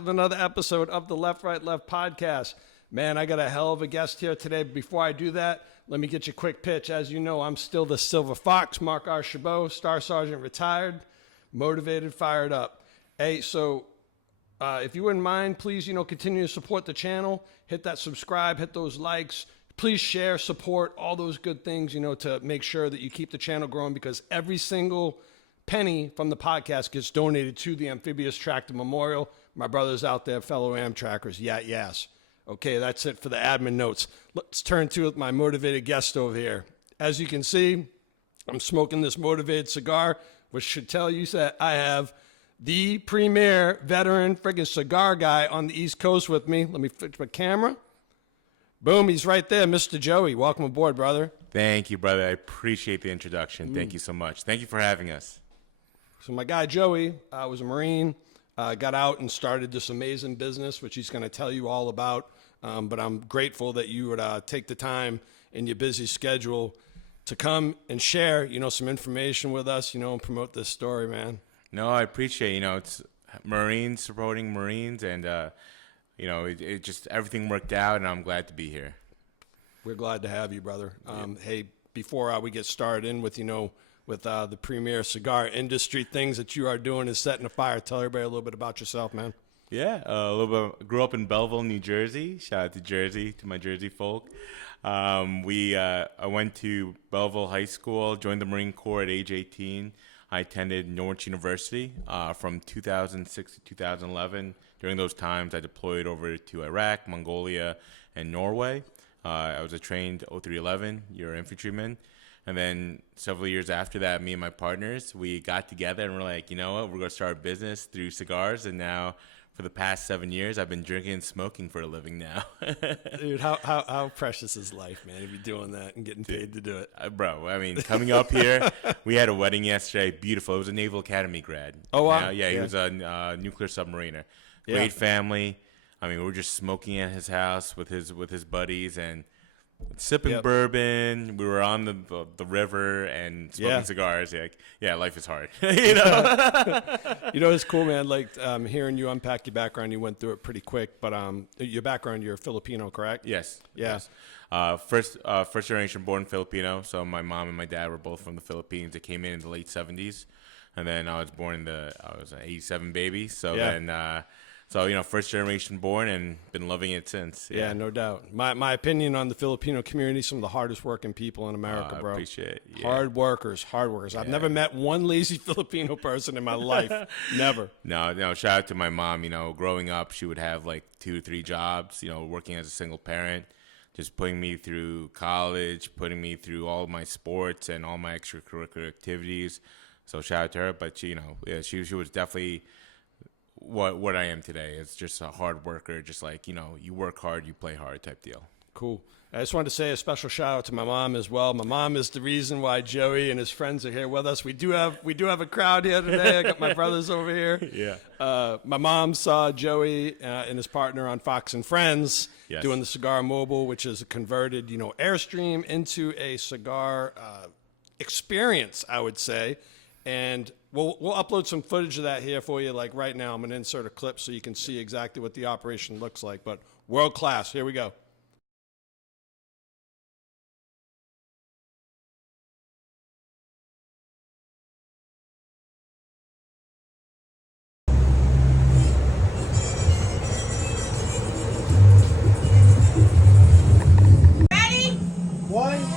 with another episode of the Left, Right, Left podcast. Man, I got a hell of a guest here today. Before I do that, let me get you a quick pitch. As you know, I'm still the Silver Fox, Mark R. Chabot, Star Sergeant retired, motivated, fired up. Hey, so if you wouldn't mind, please, continue to support the channel. Hit that subscribe, hit those likes. Please share, support, all those good things, to make sure that you keep the channel growing, because every single penny from the podcast gets donated to the Amphibious Tractor Memorial. My brothers out there, fellow Amtrackers, yes. Okay, that's it for the admin notes. Let's turn to my motivated guest over here. As you can see, I'm smoking this motivated cigar, which should tell you that I have the premier veteran friggin' cigar guy on the East Coast with me. Let me fix my camera. Boom, he's right there, Mr. Joey. Welcome aboard, brother. Thank you, brother. I appreciate the introduction. Thank you so much. Thank you for having us. So my guy Joey was a Marine, got out and started this amazing business, which he's going to tell you all about. But I'm grateful that you would take the time in your busy schedule to come and share, some information with us, and promote this story, man. No, I appreciate, it's Marines supporting Marines, and, it just, everything worked out, and I'm glad to be here. We're glad to have you, brother. Hey, before we get started in with, with the premier cigar industry things that you are doing is setting a fire. Tell everybody a little bit about yourself, man. Yeah, a little bit. Grew up in Belleville, New Jersey. Shout out to Jersey, to my Jersey folk. I went to Belleville High School, joined the Marine Corps at age 18. I attended Norwich University from 2006 to 2011. During those times, I deployed over to Iraq, Mongolia, and Norway. I was a trained 0311, you're infantryman. And then several years after that, me and my partners, we got together and we're like, you know what, we're going to start a business through cigars. And now for the past 7 years, I've been drinking and smoking for a living now. Dude, how precious is life, man, if you're doing that and getting paid to do it? Bro, I mean, coming up here, we had a wedding yesterday. Beautiful. It was a Naval Academy grad. Oh, wow. Yeah, he was a nuclear submariner. Great family. I mean, we were just smoking at his house with his buddies and sipping bourbon. We were on the river and smoking cigars. Yeah, life is hard. It's cool, man. Like hearing you unpack your background, you went through it pretty quick. But your background, you're Filipino, correct? Yes. Yeah. Yes. First generation born Filipino. So my mom and my dad were both from the Philippines. They came in the late 70s, and then I was born I was an 87 baby. So then. First generation born and been loving it since. Yeah, no doubt. My opinion on the Filipino community, some of the hardest working people in America, bro. I appreciate it. Yeah. Hard workers. I've never met one lazy Filipino person in my life. Never. No, shout out to my mom. Growing up, she would have like 2 or 3 jobs, working as a single parent, just putting me through college, putting me through all my sports and all my extracurricular activities. So shout out to her. But, she was definitely what I am today. It's just a hard worker, just like, you work hard, you play hard type deal. Cool. I just wanted to say a special shout out to my mom as well. My mom is the reason why Joey and his friends are here with us. We do have a crowd here today. I got my brothers over here. Yeah. My mom saw Joey and his partner on Fox and Friends doing the Cigar Mobile, which is a converted, Airstream into a cigar experience, I would say. And we'll upload some footage of that here for you. Like right now, I'm going to insert a clip so you can see exactly what the operation looks like. But world class. Here we go. Ready? 1, 2, 3.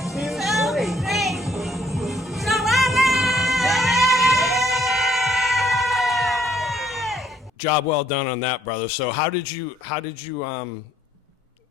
Job well done on that, brother. So how did you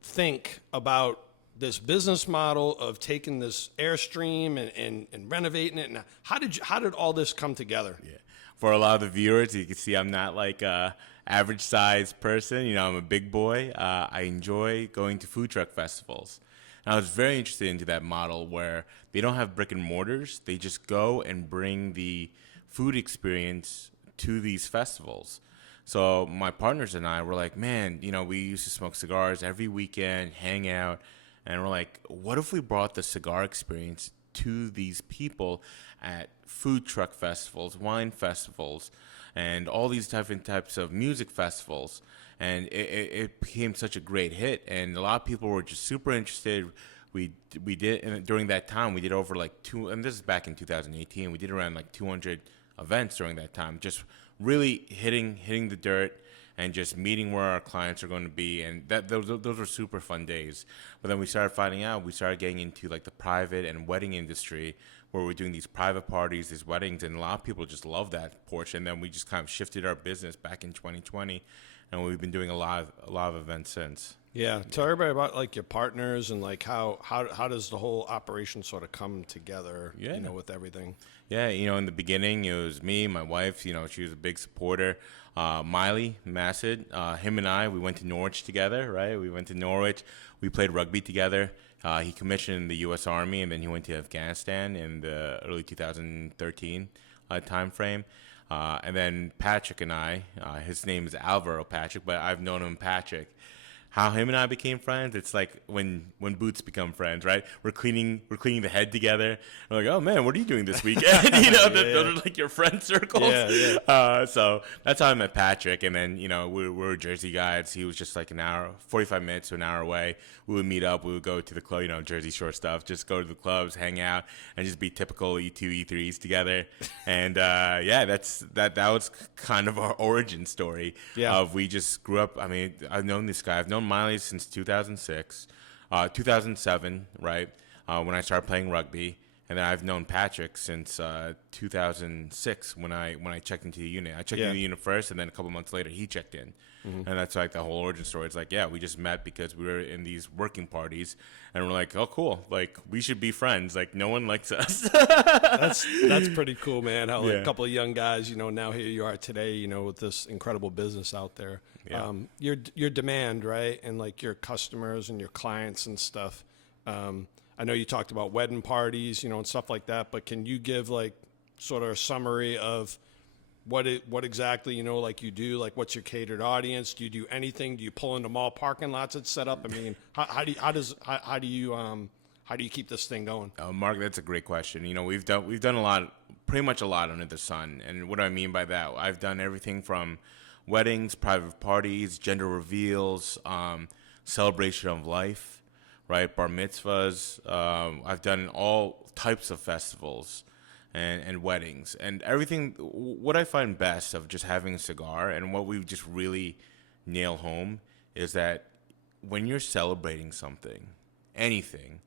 think about this business model of taking this Airstream and renovating it? And how did all this come together? Yeah. For a lot of the viewers, you can see I'm not like a average sized person. I'm a big boy. I enjoy going to food truck festivals. And I was very interested into that model where they don't have brick and mortars. They just go and bring the food experience to these festivals. So my partners and I were like, man, we used to smoke cigars every weekend, hang out. And we're like, what if we brought the cigar experience to these people at food truck festivals, wine festivals, and all these different types of music festivals? and it became such a great hit, and a lot of people were just super interested. We did, and during that time we did over like and this is back in 2018. We did around like 200 events during that time, just really hitting the dirt and just meeting where our clients are going to be, and those were super fun days. But then we started finding out, we started getting into like the private and wedding industry, where we're doing these private parties, these weddings, and a lot of people just love that portion. And then we just kind of shifted our business back in 2020, and we've been doing a lot of events since. Yeah, tell everybody about like your partners and like how does the whole operation sort of come together, Yeah. with everything. Yeah, in the beginning, it was me, my wife, she was a big supporter. Miley Massid, him and I, we went to Norwich together, right? We went to Norwich. We played rugby together. He commissioned in the U.S. Army, and then he went to Afghanistan in the early 2013 time frame. And then Patrick and I, his name is Alvaro Patrick, but I've known him Patrick. How him and I became friends, it's like when boots become friends, right? We're cleaning the head together. We're like, oh man, what are you doing this weekend? Those are like your friend circles. Yeah. So that's how I met Patrick. And then, we're Jersey guys. He was just like an hour, 45 minutes to an hour away. We would meet up. We would go to the club, Jersey Shore stuff, just go to the clubs, hang out, and just be typical E2, E3s together. And that was kind of our origin story. Yeah. Of we just grew up. I mean, I've known this guy. I've known Miley since 2006, 2007, right? When I started playing rugby, and then I've known Patrick since 2006 when I checked into the unit. I checked into the unit first, and then a couple months later he checked in, and that's like the whole origin story. It's like, yeah, we just met because we were in these working parties, and we're like, oh, cool, like we should be friends. Like no one likes us. That's pretty cool, man. How like, Yeah. a couple of young guys, now here you are today, with this incredible business out there. Yeah. Your demand, right, and like your customers and your clients and stuff. I know you talked about wedding parties, and stuff like that. But can you give like sort of a summary of what exactly like you do? Like, what's your catered audience? Do you do anything? Do you pull into mall parking lots that's set up? I mean, how do you keep this thing going? Mark, that's a great question. We've done a lot, pretty much a lot under the sun. And what do I mean by that? I've done everything from weddings, private parties, gender reveals, celebration of life, right? Bar mitzvahs. I've done all types of festivals and weddings, and everything. What I find best of just having a cigar, and what we just really nail home, is that when you're celebrating something, anything,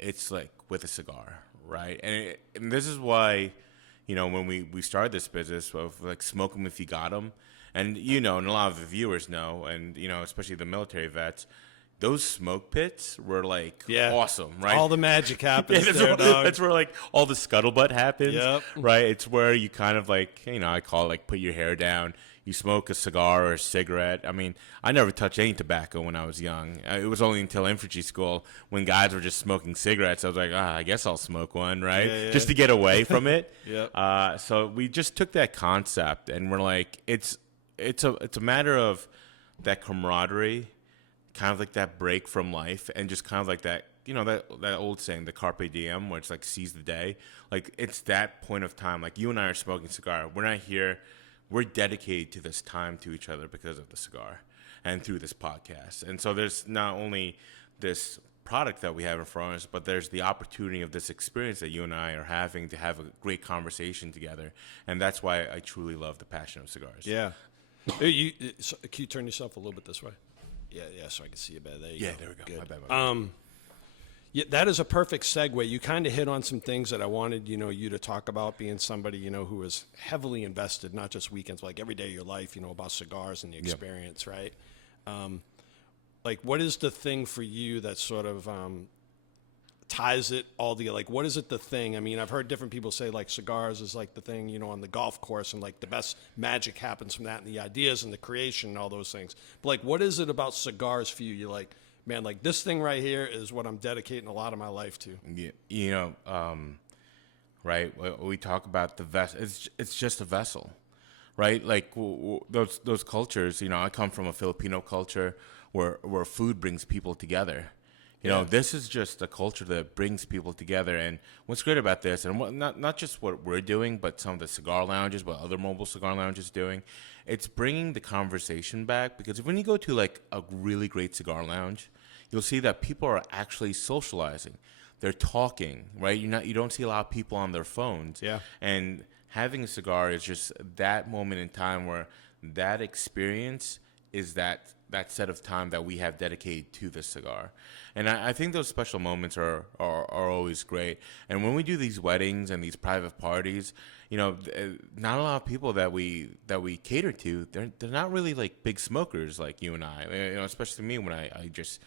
it's like with a cigar, right? And this is why, when we started this business of like smoke 'em if you got 'em, and and a lot of the viewers know, and especially the military vets, those smoke pits were like awesome, right? All the magic happens that's, there, dog. That's where like all the scuttlebutt happens, Yep. right? It's where you kind of like, I call it like put your hair down. You smoke a cigar or a cigarette. I mean, I never touched any tobacco when I was young. It was only until infantry school when guys were just smoking cigarettes. I was like, I guess I'll smoke one, right? Yeah. Just to get away from it. Yep. So we just took that concept and we're like, it's a matter of that camaraderie, kind of like that break from life, and just kind of like that, that old saying, the carpe diem, where it's like seize the day. Like it's that point of time. Like you and I are smoking cigar. We're not here. We're dedicated to this time to each other because of the cigar and through this podcast. And so there's not only this product that we have in front of us, but there's the opportunity of this experience that you and I are having to have a great conversation together. And that's why I truly love the passion of cigars. Yeah. Can you turn yourself a little bit this way? Yeah, so I can see you better. There you go. There we go. Good. My bad. Yeah, that is a perfect segue. You kind of hit on some things that I wanted, you to talk about, being somebody, who is heavily invested, not just weekends, like every day of your life, about cigars and the experience, right? Like, what is the thing for you that sort of ties it all together? Like, what is it the thing? I mean, I've heard different people say, like, cigars is like the thing, on the golf course, and, like, the best magic happens from that, and the ideas and the creation and all those things. But, like, what is it about cigars for you? You're like, man, like this thing right here is what I'm dedicating a lot of my life to. Yeah, right? We talk about the vessel. It's just a vessel, right? Like those cultures. I come from a Filipino culture where food brings people together. You know, this is just a culture that brings people together. And what's great about this, and not just what we're doing, but some of the cigar lounges, what other mobile cigar lounges doing, it's bringing the conversation back. Because when you go to like a really great cigar lounge, you'll see that people are actually socializing. They're talking, right? You don't see a lot of people on their phones. Yeah. And having a cigar is just that moment in time where that experience is that set of time that we have dedicated to the cigar. And I think those special moments are always great. And when we do these weddings and these private parties, you know, not a lot of people that we cater to, they're not really like big smokers like you and I. You know, especially me when I just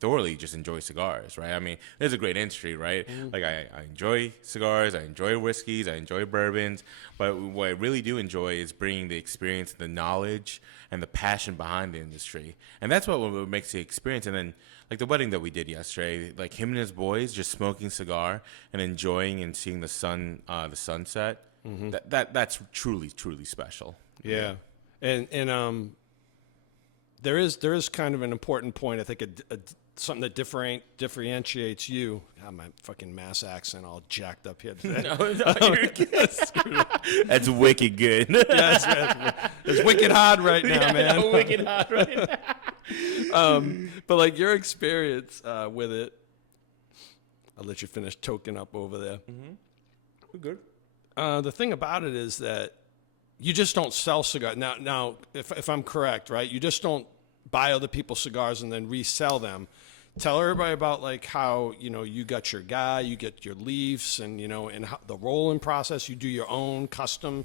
thoroughly just enjoy cigars, right? I mean, there's a great industry, right? Like I enjoy cigars, I enjoy whiskeys, I enjoy bourbons, but what I really do enjoy is bringing the experience, the knowledge, and the passion behind the industry. And that's what makes the experience. And then like the wedding that we did yesterday, like him and his boys just smoking cigar and enjoying and seeing the sunset. That's truly special. Yeah. And there is kind of an important point. I think something that differentiates you. God, my fucking Mass accent all jacked up here today. No, you're good. That's wicked good. It's wicked hard right now, man. Wicked hot right now. But like your experience with it, I'll let you finish toking up over there. We're good. The thing about it is that you just don't sell cigars. Now, if I'm correct, right? You just don't buy other people's cigars and then resell them. Tell everybody about like how, you know, you got your guy, you get your leaves, and, you know, and how, the rolling process, you do your own custom.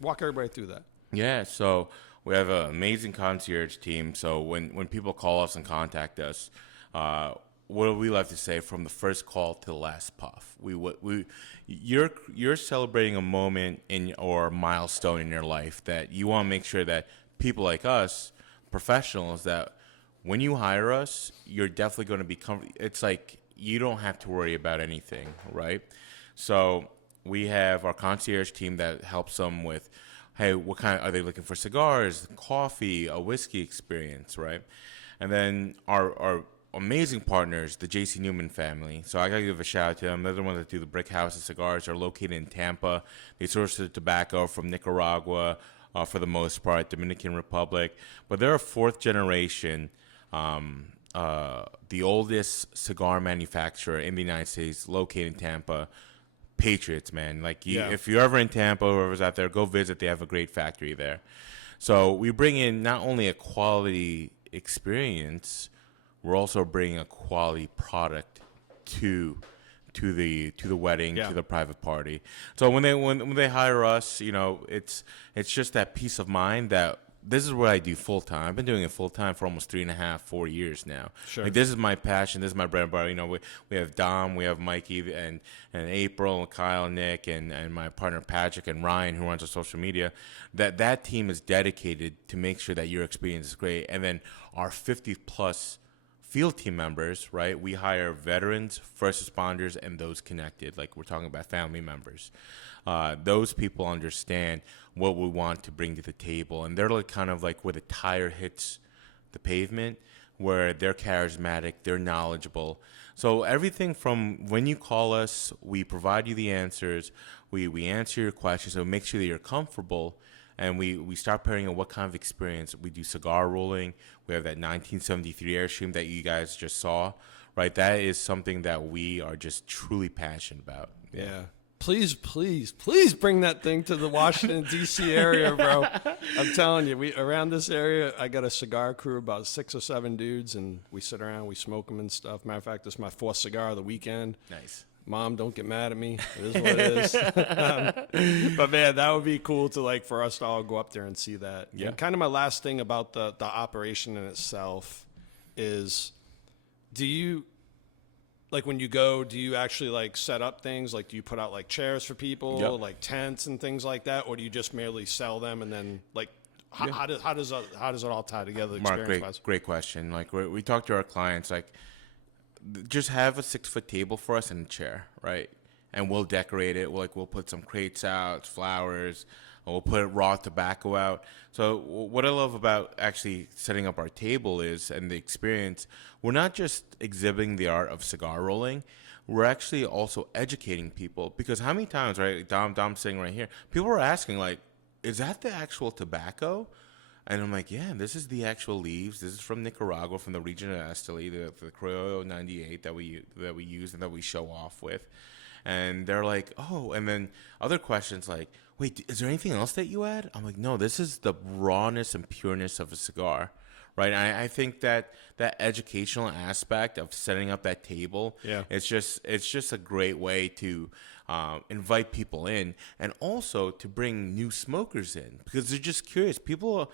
Walk everybody through that. Yeah, so we have an amazing concierge team. So when people call us and contact us, what do we like to say? From the first call to the last puff, you're celebrating a moment or milestone in your life that you want to make sure that people like us, professionals, that when you hire us, you're definitely going to be it's like you don't have to worry about anything, right? So we have our concierge team that helps them with, hey, what kind are they looking for? Cigars, coffee, a whiskey experience, right? And then our amazing partners, the J.C. Newman family. So I got to give a shout out to them. They're the ones that do the Brick House of Cigars. They're located in Tampa. They source the tobacco from Nicaragua, for the most part, Dominican Republic. But they're a fourth generation, the oldest cigar manufacturer in the United States, located in Tampa. Patriots, man. Like, if you're ever in Tampa, whoever's out there, go visit. They have a great factory there. So we bring in not only a quality experience, we're also bringing a quality product to the wedding, to the private party. So when they hire us, you know, it's just that peace of mind that this is what I do full time. I've been doing it full time for almost 3.5, 4 years now. Sure. Like, this is my passion. This is my bread and butter. You know, we have Dom, we have Mikey, and April, and Kyle, Nick, and my partner Patrick and Ryan, who runs our social media. That team is dedicated to make sure that your experience is great. And then our 50+ field team members, right? We hire veterans, first responders, and those connected. Like, we're talking about family members. Those people understand what we want to bring to the table, and they're like kind of like where the tire hits the pavement, where they're charismatic, they're knowledgeable. So everything from when you call us, we provide you the answers, we answer your questions, so make sure that you're comfortable. And we start pairing on what kind of experience. We do cigar rolling. We have that 1973 Airstream that you guys just saw, right? That is something that we are just truly passionate about. Yeah. Please bring that thing to the Washington, D.C. area, bro. I'm telling you, around this area, I got a cigar crew, about 6 or 7 dudes, and we sit around, we smoke them and stuff. Matter of fact, this is my 4th cigar of the weekend. Nice. Mom, don't get mad at me. It is what it is. But man, that would be cool to like for us to all go up there and see that. Yeah. And kind of my last thing about the operation in itself is, do you, like when you go, do you actually like set up things? Like, do you put out like chairs for people, like tents and things like that, or do you just merely sell them and then like how does it all tie together? Mark, great question. Like we talk to our clients, like, just have a 6-foot table for us and a chair, right? And we'll decorate it. We'll put some crates out, flowers. we'll put raw tobacco out. So what I love about actually setting up our table is, and the experience, we're not just exhibiting the art of cigar rolling, we're actually also educating people. Because how many times, right, Dom's sitting right here, people are asking, like, is that the actual tobacco? And I'm like, yeah, this is the actual leaves. This is from Nicaragua, from the region of Esteli, the Criollo 98 that we use and that we show off with. And they're like, oh, and then other questions like, wait, is there anything else that you add? I'm like, no, this is the rawness and pureness of a cigar, right? I think that educational aspect of setting up that table, it's just a great way to invite people in, and also to bring new smokers in, because they're just curious. People,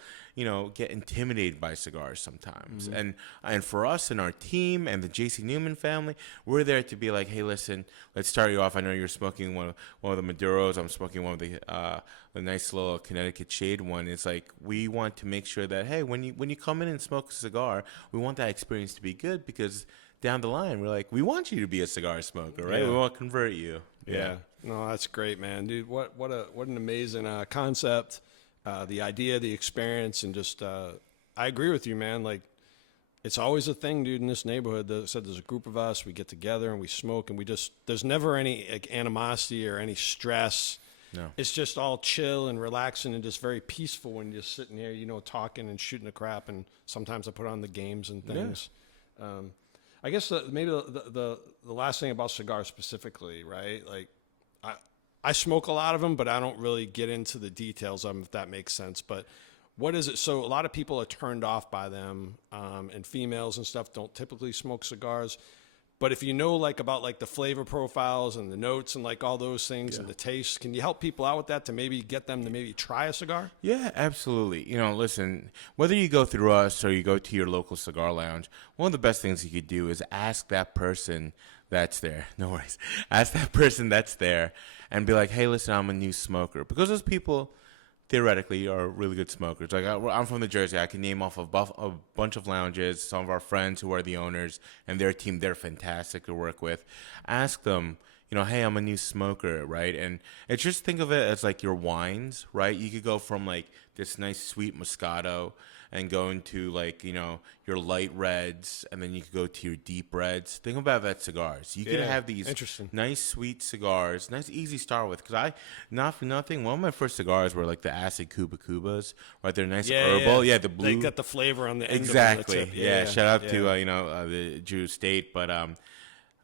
get intimidated by cigars sometimes. And for us and our team and the JC Newman family, we're there to be like, hey, listen, let's start you off. I know you're smoking one of the Maduros. I'm smoking one of the nice little Connecticut shade one. It's like, we want to make sure that, hey, when you come in and smoke a cigar, we want that experience to be good, because down the line, we're like, we want you to be a cigar smoker, right? Yeah. We want to convert you. Yeah. No, that's great, man, dude. What an amazing concept. The idea, the experience, and just I agree with you, man. Like, it's always a thing, dude, in this neighborhood. There's a group of us. We get together and we smoke, and there's never any animosity or any stress. No. It's just all chill and relaxing and just very peaceful when you're sitting here, talking and shooting the crap. And sometimes I put on the games and things. Yeah. I guess maybe the last thing about cigars specifically, right? Like, I smoke a lot of them, but I don't really get into the details of them, if that makes sense. But what is it? So a lot of people are turned off by them, and females and stuff don't typically smoke cigars. But if you know, like, about like the flavor profiles and the notes and like all those things and the taste, can you help people out with that to maybe get them to maybe try a cigar? Yeah, absolutely. Listen, whether you go through us or you go to your local cigar lounge, one of the best things you could do is ask that person that's there. No worries. Ask that person that's there and be like, hey, listen, I'm a new smoker. Because those people theoretically are really good smokers. Like, I'm from New Jersey. I can name off a bunch of lounges, some of our friends who are the owners and their team. They're fantastic to work with. Ask them, hey, I'm a new smoker, right? And it's just, think of it as like your wines, right? You could go from like this nice sweet Moscato and go into like, your light reds, and then you could go to your deep reds. Think about that cigars. You could have these nice sweet cigars, nice easy start with. Because not for nothing, one of my first cigars were like the acid Cuba Cubas, right? They're nice herbal. Yeah, the blue. They got the flavor on the end. Exactly. Of the tip. Yeah. Shout out to the Jew State, but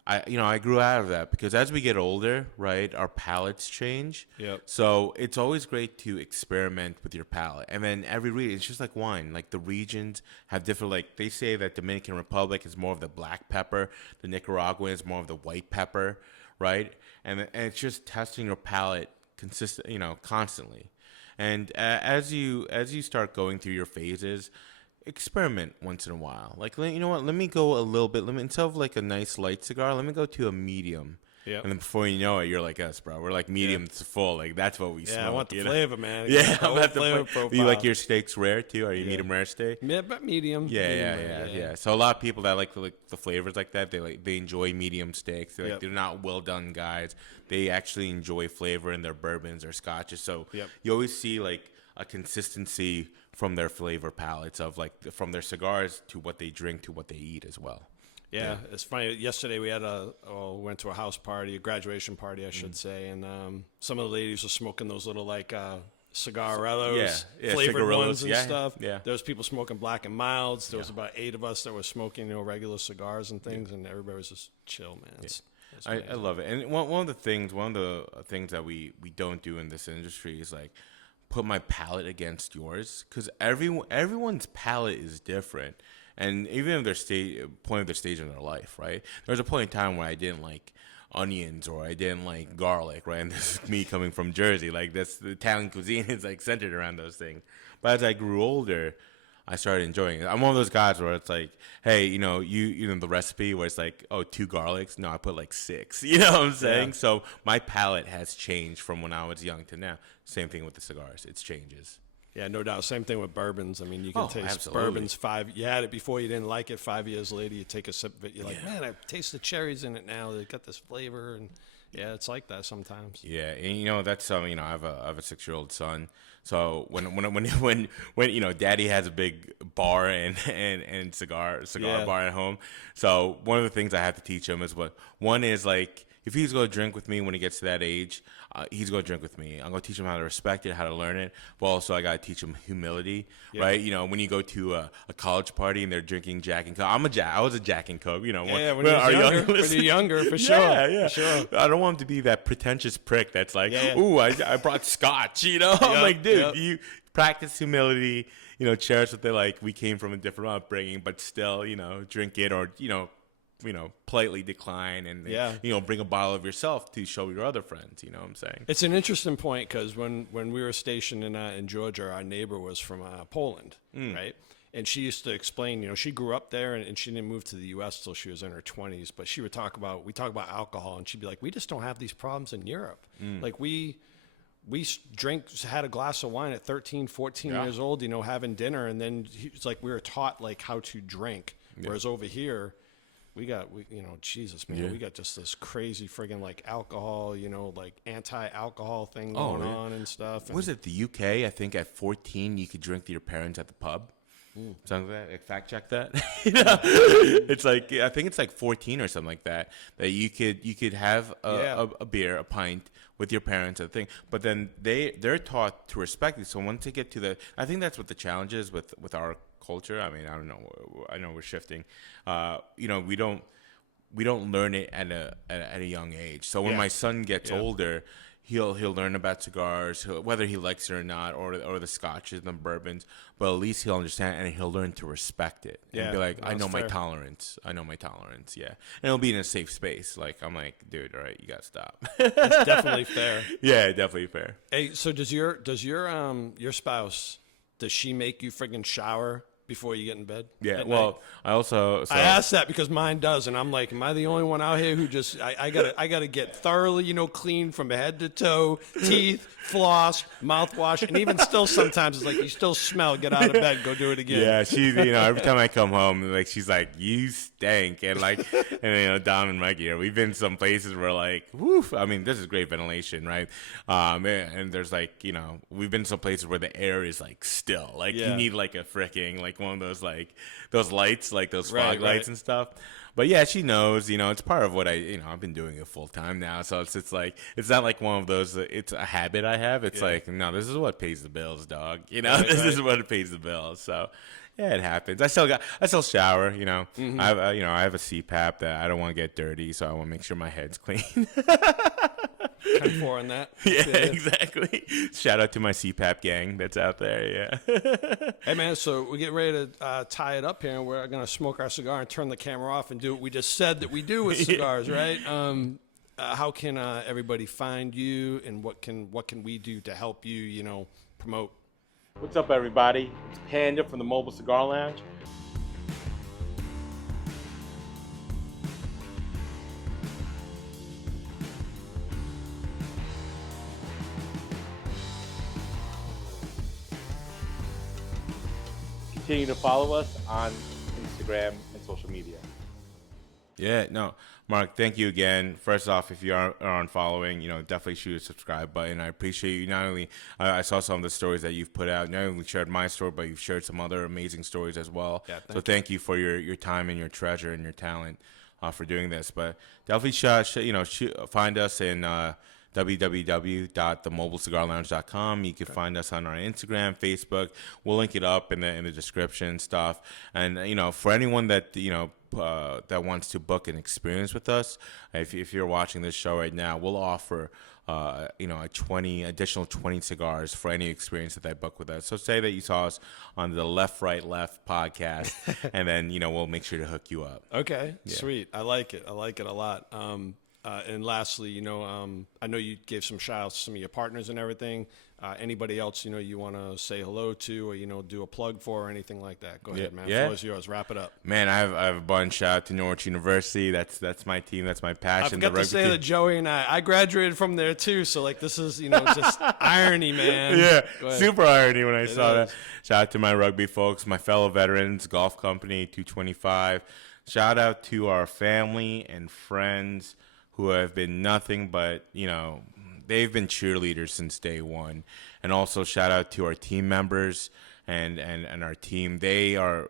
I grew out of that because as we get older, right, our palates change. Yep. So it's always great to experiment with your palate. And then every region, it's just like wine. Like, the regions have different, like, they say that Dominican Republic is more of the black pepper. The Nicaraguan is more of the white pepper, right? And it's just testing your palate constantly. And as you start going through your phases, experiment once in a while. Like, you know what? Let me go a little bit. Instead of like a nice light cigar, let me go to a medium. Yeah. And then before you know it, you're like us, bro. We're like medium to full. Like, that's what we smoke. Yeah, I want the flavor, man. Yeah, I'm about the flavor profile. profile. You like your steaks rare too? Are you medium rare steak? Yeah, but medium. Yeah. So a lot of people that like the flavors like that, they enjoy medium steaks. They're not well done guys. They actually enjoy flavor in their bourbons or scotches. So you always see like a consistency from their flavor palettes of like from their cigars to what they drink to what they eat as well. Yeah, it's funny. Yesterday we had went to a house party, a graduation party, I should say, and some of the ladies were smoking those little like cigarellos, flavored cigarillos, ones and stuff. Yeah. There was people smoking Black and Milds. There was about 8 of us that were smoking, regular cigars and things, and everybody was just chill, man. I love it. And one of the things that we don't do in this industry is like put my palate against yours, because everyone's palate is different. And even if their point of their stage in their life, right? There was a point in time where I didn't like onions or I didn't like garlic, right? And this is me coming from Jersey. Like, that's the Italian cuisine is like centered around those things. But as I grew older, I started enjoying it. I'm one of those guys where it's like, hey, you know the recipe where it's like, oh, 2 garlics. No, I put like 6. You know what I'm saying? Yeah. So my palate has changed from when I was young to now. Same thing with the cigars. It changes. Yeah, no doubt. Same thing with bourbons. I mean, you can taste absolutely. bourbons you had it before, you didn't like it. 5 years later, you take a sip of it, you're like, man, I taste the cherries in it now. They got this flavor, and Yeah, it's like that sometimes. Yeah, and that's I have a 6-year-old son. So when Daddy has a big bar and cigar Yeah. bar at home. So one of the things I have to teach him is one is like if he's going to drink with me when he gets to that age, he's going to drink with me. I'm going to teach him how to respect it, how to learn it, but also I got to teach him humility, right? When you go to a college party and they're drinking Jack and Coke, I was a Jack and Coke, When you're younger, for sure. Yeah. For sure. I don't want him to be that pretentious prick that's like, Yeah. ooh, I brought scotch, I'm like, dude, you practice humility, cherish what they like. We came from a different upbringing, but still, drink it or, politely decline and bring a bottle of yourself to show your other friends. You know what I'm saying? It's an interesting point because when we were stationed in Georgia, our neighbor was from Poland, right? And she used to explain, she grew up there and she didn't move to the U.S. till she was in her 20s. But we talk about alcohol, and she'd be like, we just don't have these problems in Europe. Like we had a glass of wine at 13, 14 years old, having dinner. And then it's like we were taught like how to drink. Whereas over here, we got Jesus, man, we got just this crazy friggin' like alcohol, like anti-alcohol thing going on and stuff. And was it the UK? I think at 14 you could drink to your parents at the pub. Something like that. Like, fact check that. It's like I think it's like 14 or something like that you could have a beer, a pint with your parents, I think. But then they're taught to respect it. So once they get to I think that's what the challenge is with our culture. I mean, I don't know. I know we're shifting. We don't learn it at a young age. So when my son gets older, he'll learn about cigars, whether he likes it or not, or the scotches and the bourbons. But at least he'll understand and he'll learn to respect it and be like, I know my tolerance. Yeah, and it'll be in a safe space. Like I'm like, dude, all right, you gotta stop. That's definitely fair. Yeah, definitely fair. Hey, so does your spouse, does she make you friggin' shower before you get in bed? Yeah, well, night? I asked that because mine does, and I'm like, am I the only one out here who just I gotta get thoroughly clean from head to toe, teeth, floss, mouthwash, and even still sometimes it's like you still smell. Get out of bed, go do it again. Yeah, she's every time I come home, like she's like, you stank, and Dom and Mikey, we've been some places where like, woof. I mean, this is great ventilation, right? And there's like we've been some places where the air is like still, like you need like a fricking like one of those like those lights, like those fog lights and stuff. But yeah, she knows, it's part of what I've been doing it full time now. So it's like, it's not like one of those, it's a habit I have. It's like, no, this is what pays the bills, dog. This is what pays the bills. So yeah, it happens. I still shower, I have a CPAP that I don't want to get dirty. So I want to make sure my head's clean. 10-4 on that. Yeah, exactly. Shout out to my CPAP gang that's out there. Yeah. Hey man, so we're getting ready to tie it up here, and we're gonna smoke our cigar and turn the camera off and do what we just said that we do with cigars, right? How can everybody find you, and what can we do to help you, promote? What's up, everybody? It's Panda from the Mobile Cigar Lounge. Continue to follow us on Instagram and social media. Yeah, no, Mark, thank you again. First off, if you aren't following, definitely shoot a subscribe button. I appreciate you. Not only I saw some of the stories that you've put out. Not only shared my story, but you've shared some other amazing stories as well. Yeah, thank you for your time and your treasure and your talent for doing this. But definitely find us in www.themobilecigarlounge.com. You can find us on our Instagram, Facebook. We'll link it up in the description stuff. And for anyone that that wants to book an experience with us, if you're watching this show right now, we'll offer a 20 cigars for any experience that they book with us. So say that you saw us on the Left Right Left podcast, and then we'll make sure to hook you up. Okay, sweet. I like it a lot. And lastly, I know you gave some shout outs to some of your partners and everything. Anybody else, you want to say hello to, or, do a plug for, or anything like that? Go ahead, man. The floor is yours. Wrap it up. Man, I have a bunch. Shout out to Norwich University. That's my team. That's my passion. I forgot to say that Joey and I graduated from there too. So like, this is, just irony, man. Yeah. Super irony when I saw that. Shout out to my rugby folks, my fellow veterans, Golf Company 225. Shout out to our family and friends who have been nothing but, they've been cheerleaders since day one. And also shout out to our team members and our team. They are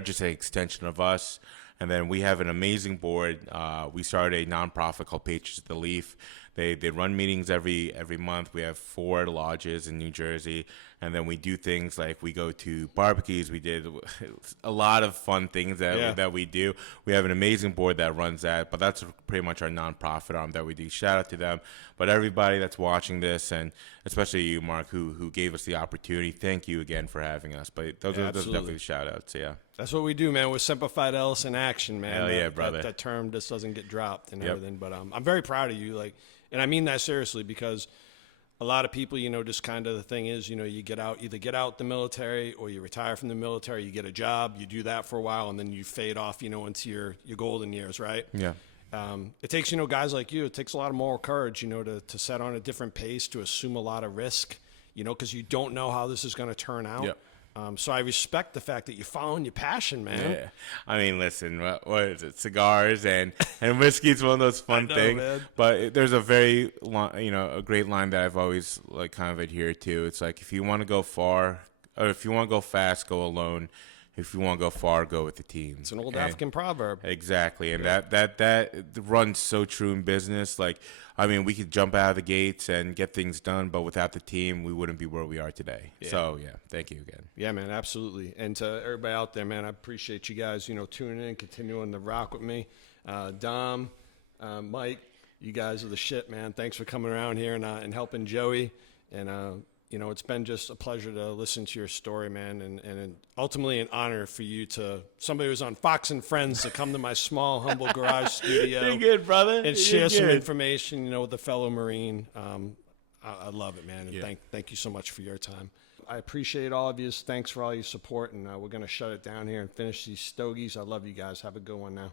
just an extension of us. And then we have an amazing board. We started a nonprofit called Patriots of the Leaf. They run meetings every month. We have 4 lodges in New Jersey, and then we do things like we go to barbecues. We did a lot of fun things that we do. We have an amazing board that runs that, but that's pretty much our nonprofit arm that we do. Shout out to them. But everybody that's watching this, and especially you, Mark, who gave us the opportunity, thank you again for having us. But those are definitely the shout outs, yeah. That's what we do, man. We're Simplified Ellis in action, man. Hell yeah, brother. That term just doesn't get dropped and everything. But I'm very proud of you, and I mean that seriously, because a lot of people, just kind of the thing is, you either get out the military or you retire from the military, you get a job, you do that for a while, and then you fade off, into your golden years, right? Yeah. It takes, guys like you, it takes a lot of moral courage, to set on a different pace, to assume a lot of risk, because you don't know how this is going to turn out. Yep. So I respect the fact that you're following your passion, man. Yeah. I mean, listen, what is it? Cigars and whiskey is one of those fun things. Man. But there's a very, a great line that I've always kind of adhered to. It's like, if you want to go far, or if you want to go fast, go alone. If you want to go far, go with the team. It's an old African proverb. Exactly. And that runs so true in business. We could jump out of the gates and get things done, but without the team, we wouldn't be where we are today. Yeah. So, thank you again. Yeah, man, absolutely. And to everybody out there, man, I appreciate you guys, tuning in, continuing to rock with me. Dom, Mike, you guys are the shit, man. Thanks for coming around here and helping Joey. And, it's been just a pleasure to listen to your story, man, and ultimately an honor for you somebody who's on Fox and Friends, to come to my small, humble garage studio. You're good, brother. And share some information, with a fellow Marine. I love it, man, and thank you so much for your time. I appreciate all of you. Thanks for all your support, and we're going to shut it down here and finish these stogies. I love you guys. Have a good one now.